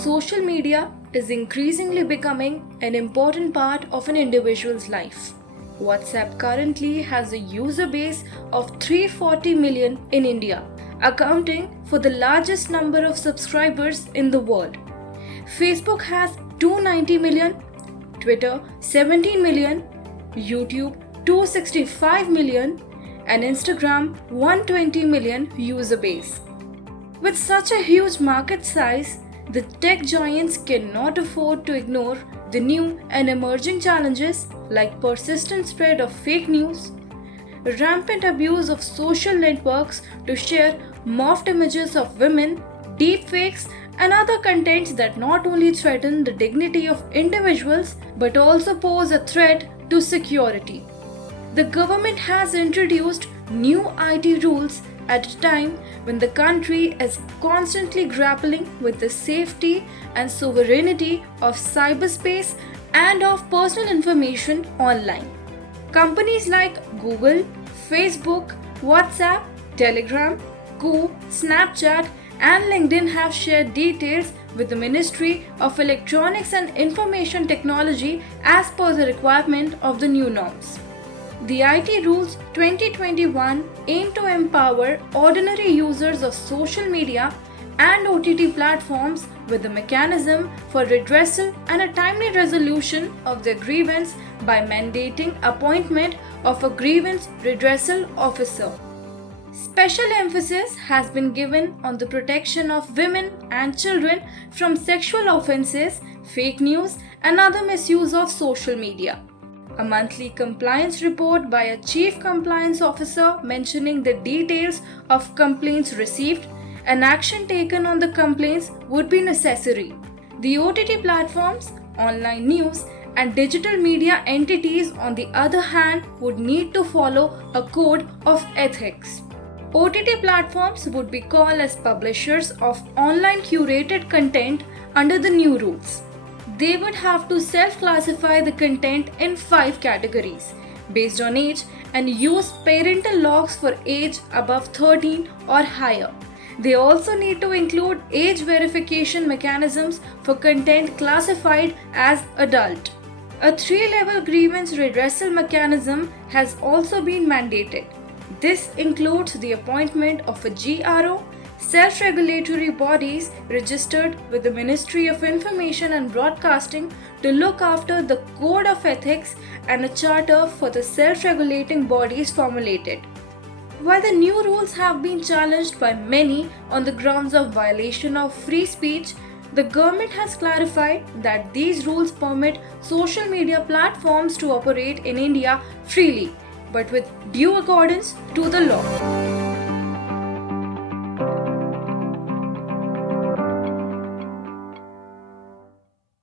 social media is increasingly becoming an important part of an individual's life. WhatsApp currently has a user base of 340 million in India, accounting for the largest number of subscribers in the world. Facebook has 290 million, Twitter 17 million, YouTube 265 million, and Instagram 120 million user base. With such a huge market size, the tech giants cannot afford to ignore the new and emerging challenges like persistent spread of fake news, rampant abuse of social networks to share morphed images of women, deepfakes, and other contents that not only threaten the dignity of individuals but also pose a threat to security. The government has introduced new IT rules at a time when the country is constantly grappling with the safety and sovereignty of cyberspace and of personal information online. Companies like Google, Facebook, WhatsApp, Telegram, Go, Snapchat, and LinkedIn have shared details with the Ministry of Electronics and Information Technology as per the requirement of the new norms. The IT Rules 2021 aim to empower ordinary users of social media and OTT platforms with a mechanism for redressal and a timely resolution of their grievance by mandating appointment of a grievance redressal officer. Special emphasis has been given on the protection of women and children from sexual offences, fake news, and other misuse of social media. A monthly compliance report by a chief compliance officer mentioning the details of complaints received and action taken on the complaints would be necessary. The OTT platforms, online news, and digital media entities, on the other hand, would need to follow a code of ethics. OTT platforms would be called as publishers of online curated content under the new rules. They would have to self-classify the content in 5 categories based on age and use parental locks for age above 13 or higher. They also need to include age verification mechanisms for content classified as adult. A 3-level grievance redressal mechanism has also been mandated. This includes the appointment of a GRO, self-regulatory bodies registered with the Ministry of Information and Broadcasting to look after the Code of Ethics, and a charter for the self-regulating bodies formulated. While the new rules have been challenged by many on the grounds of violation of free speech, the government has clarified that these rules permit social media platforms to operate in India freely, but with due accordance to the law.